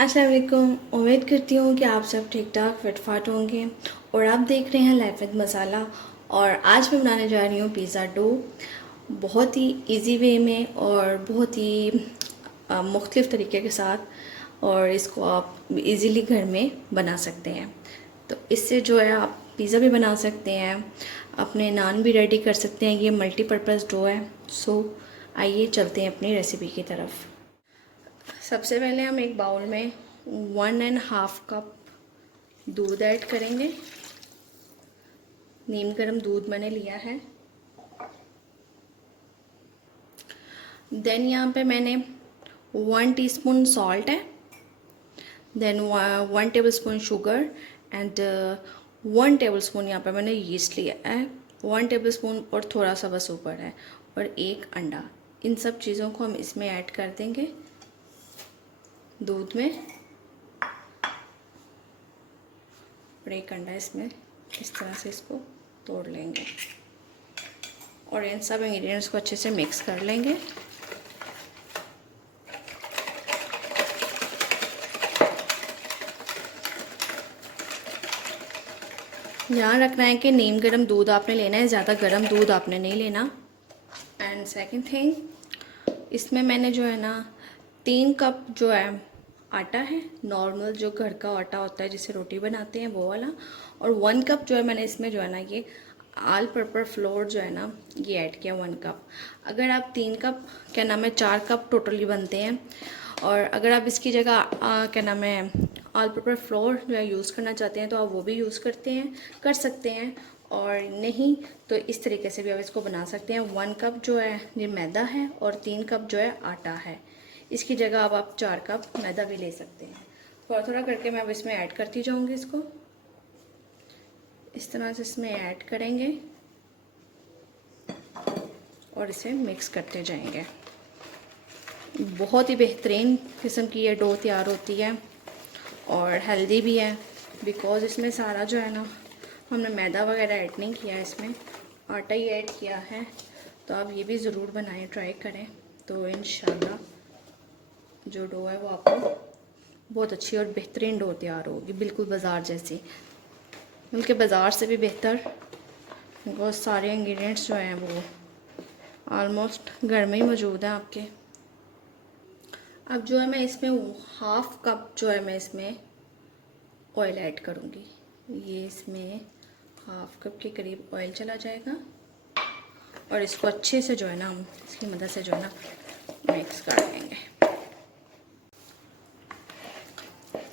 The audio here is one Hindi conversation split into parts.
अस्सलाम वालेकुम। उम्मीद करती हूँ कि आप सब ठीक ठाक फिटफाट होंगे और आप देख रहे हैं लाइफ विद मसाला। और आज मैं बनाने जा रही हूँ पिज़्ज़ा डो, बहुत ही इजी वे में और बहुत ही मुख्तलिफ़ तरीके के साथ। और इसको आप इजीली घर में बना सकते हैं। तो इससे जो है आप पिज़्ज़ा भी बना सकते हैं, अपने नान भी रेडी कर सकते हैं। ये मल्टीपर्पज़ डो है। सो आइए चलते हैं अपनी रेसिपी की तरफ। सबसे पहले हम एक बाउल में 1.5 कप दूध ऐड करेंगे। नीम गर्म दूध मैंने लिया है। देन यहाँ पे मैंने 1 टीस्पून सॉल्ट है। Then 1 tablespoon sugar and 1 tablespoon यहाँ पे मैंने यीस्ट लिया है। 1 टेबलस्पून और थोड़ा सा बस ऊपर है, और एक अंडा। इन सब चीज़ों को हम इसमें ऐड कर देंगे दूध में। और एक अंडा इसमें इस तरह से इसको तोड़ लेंगे और इन सब इंग्रेडिएंट्स को अच्छे से मिक्स कर लेंगे। ध्यान रखना है कि नीम गर्म दूध आपने लेना है, ज़्यादा गर्म दूध आपने नहीं लेना। एंड सेकंड थिंग, इसमें मैंने जो है ना 3 कप जो है आटा है, नॉर्मल जो घर का आटा होता है जिससे रोटी बनाते हैं वो वाला। और 1 कप जो है मैंने इसमें जो है ना ये ऑल पर्पस फ्लोर जो है ना ये ऐड किया 1 कप। अगर आप 3 कप क्या नाम है 4 कप टोटली बनते हैं। और अगर आप इसकी जगह क्या नाम है ऑल पर्पस फ्लोर जो है यूज़ करना चाहते हैं तो आप वो भी यूज़ कर सकते हैं। और नहीं तो इस तरीके से भी आप इसको बना सकते हैं। 1 कप जो है ये मैदा है और 3 कप जो है आटा है। इसकी जगह अब आप 4 कप मैदा भी ले सकते हैं। थोड़ा थोड़ा करके मैं अब इसमें ऐड करती जाऊंगी। इसको इस तरह से इसमें ऐड करेंगे और इसे मिक्स करते जाएंगे। बहुत ही बेहतरीन किस्म की ये डो तैयार होती है और हेल्दी भी है, बिकॉज़ इसमें सारा जो है ना हमने मैदा वगैरह ऐड नहीं किया है, इसमें आटा ही ऐड किया है। तो आप ये भी ज़रूर बनाएं, ट्राई करें। तो इंशाल्लाह जो डो है वो आपको बहुत अच्छी और बेहतरीन डो तैयार होगी, बिल्कुल बाज़ार जैसी, बल्कि बाज़ार से भी बेहतर। बहुत सारे इंग्रेडिएंट्स जो हैं वो ऑलमोस्ट घर में ही मौजूद हैं आपके। अब जो है मैं इसमें 1/2 कप जो है मैं इसमें ऑयल ऐड करूँगी। ये इसमें 1/2 कप के करीब ऑयल चला जाएगा और इसको अच्छे से जो है ना हम इसकी मदद से जो है ना मिक्स कर लेंगे।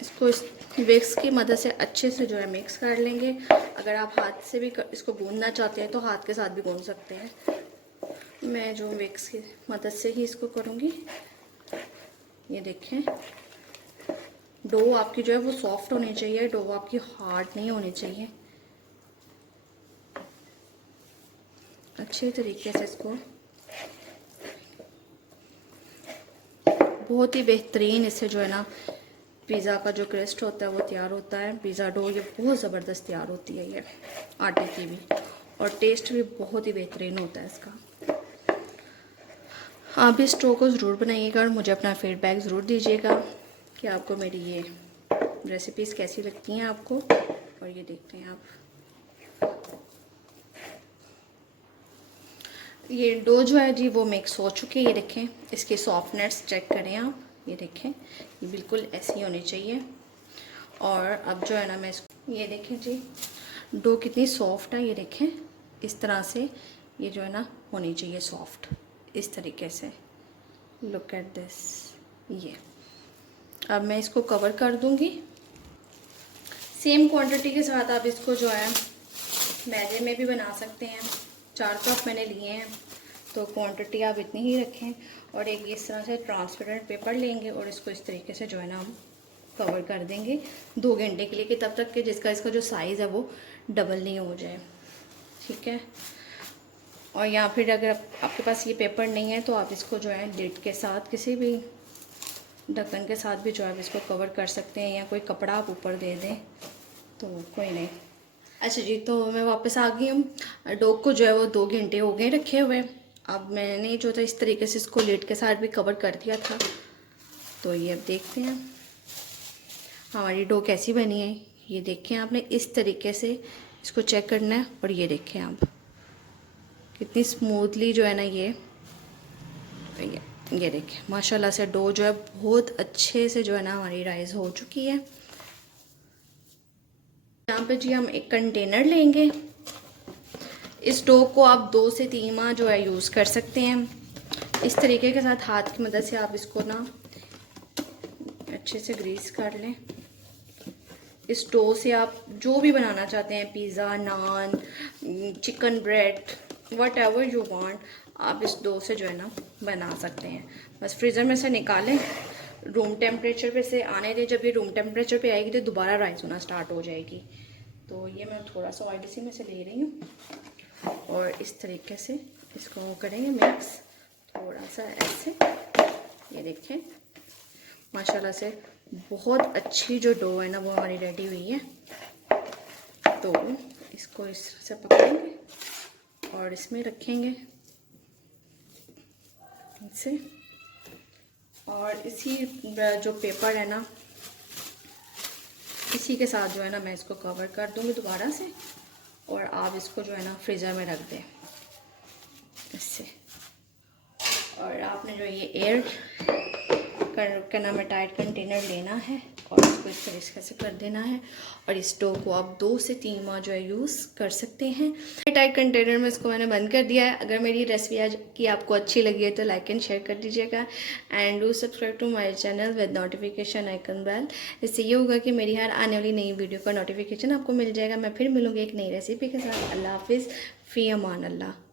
इसको इस विक्स की मदद से अच्छे से जो है मिक्स कर लेंगे। अगर आप हाथ से भी इसको गूंदना चाहते हैं तो हाथ के साथ भी गूंद सकते हैं। मैं जो विक्स की मदद से ही इसको करूँगी। ये देखें, डो आपकी जो है वो सॉफ्ट होनी चाहिए, डो आपकी हार्ड नहीं होनी चाहिए। अच्छे तरीके से इसको बहुत ही बेहतरीन इससे जो है ना पिज़्ज़ा का जो क्रस्ट होता है वो तैयार होता है। पिज़्ज़ा डो ये बहुत ज़बरदस्त तैयार होती है ये आटे की भी, और टेस्ट भी बहुत ही बेहतरीन होता है इसका। आप भी इस डो को ज़रूर बनाइएगा और मुझे अपना फीडबैक ज़रूर दीजिएगा कि आपको मेरी ये रेसिपीज़ कैसी लगती हैं आपको। और ये देखते हैं आप, ये डो जो है जी वो मिक्स हो चुकी है। ये देखें, इसकी सॉफ्टनेस चेक करें आप। ये देखें, ये बिल्कुल ऐसी होनी चाहिए। और अब जो है ना मैं इसको, ये देखें जी डो कितनी सॉफ्ट है। ये देखें इस तरह से ये जो है ना होनी चाहिए सॉफ्ट, इस तरीके से। Look at this. ये अब मैं इसको कवर कर दूंगी। सेम क्वांटिटी के साथ आप इसको जो है मैदे में भी बना सकते हैं। 4 कप मैंने लिए हैं तो क्वांटिटी आप इतनी ही रखें। और एक इस तरह से ट्रांसपेरेंट पेपर लेंगे और इसको इस तरीके से जो है ना हम कवर कर देंगे 2 घंटे के लिए, कि तब तक कि जिसका इसका जो साइज़ है वो डबल नहीं हो जाए। ठीक है। और या फिर अगर आपके पास ये पेपर नहीं है तो आप इसको जो है लिड के साथ किसी भी ढक्कन के साथ भी जो है इसको कवर कर सकते हैं, या कोई कपड़ा आप ऊपर दे दें तो कोई नहीं। अच्छा जी, तो मैं वापस आ गई हूँ। डो को जो है वो 2 घंटे हो गए रखे हुए। अब मैंने जो था इस तरीके से इसको लिड के साथ भी कवर कर दिया था। तो ये अब देखते हैं। हमारी डो कैसी बनी है ये देखें आपने, इस तरीके से इसको चेक करना है। और ये देखें आप कितनी स्मूथली जो है ना ये देखें माशाल्लाह से डो जो है बहुत अच्छे से जो है ना हमारी राइस हो चुकी है। यहाँ पे जी हम एक कंटेनर लेंगे। इस डो को आप 2 से 3 माह जो है यूज़ कर सकते हैं। इस तरीके के साथ हाथ की मदद से आप इसको ना अच्छे से ग्रीस कर लें। इस डो से आप जो भी बनाना चाहते हैं, pizza, naan, chicken bread, whatever you want, आप इस डो से जो है ना बना सकते हैं। बस फ्रीज़र में से निकालें, रूम टेम्परेचर पे से आने दें। जब ये रूम टेम्परेचर पे आएगी तो दोबारा राइस होना स्टार्ट हो जाएगी। तो ये मैं थोड़ा सा ऑयल इसी में से ले रही हूँ और इस तरीके से इसको करेंगे मिक्स, थोड़ा सा ऐसे। ये देखें माशाल्लाह से बहुत अच्छी जो डो है ना वो हमारी रेडी हुई है। तो इसको इस तरह से पकड़ेंगे और इसमें रखेंगे इसे। और इसी जो पेपर है ना इसी के साथ जो है ना मैं इसको कवर कर दूँगी दोबारा से। और आप इसको जो है ना फ्रीज़र में रख दें इससे। और आपने जो ये एयर क्या नाम है टाइट कंटेनर लेना है और इसको इस तरीके से कर देना है। और इस डो को आप 2 से 3 माह जो है यूज़ कर सकते हैं। टाइट कंटेनर में इसको मैंने बंद कर दिया है। अगर मेरी रेसिपी आज की आपको अच्छी लगी है तो लाइक एंड शेयर कर दीजिएगा and do subscribe to my channel with notification icon bell. इससे ये होगा कि मेरी हर आने वाली नई वीडियो का नोटिफिकेशन आपको मिल जाएगा। मैं फिर मिलूँगी एक नई रेसिपी के साथ। अल्लाह हाफिज़, फ़ी अमान अल्लाह।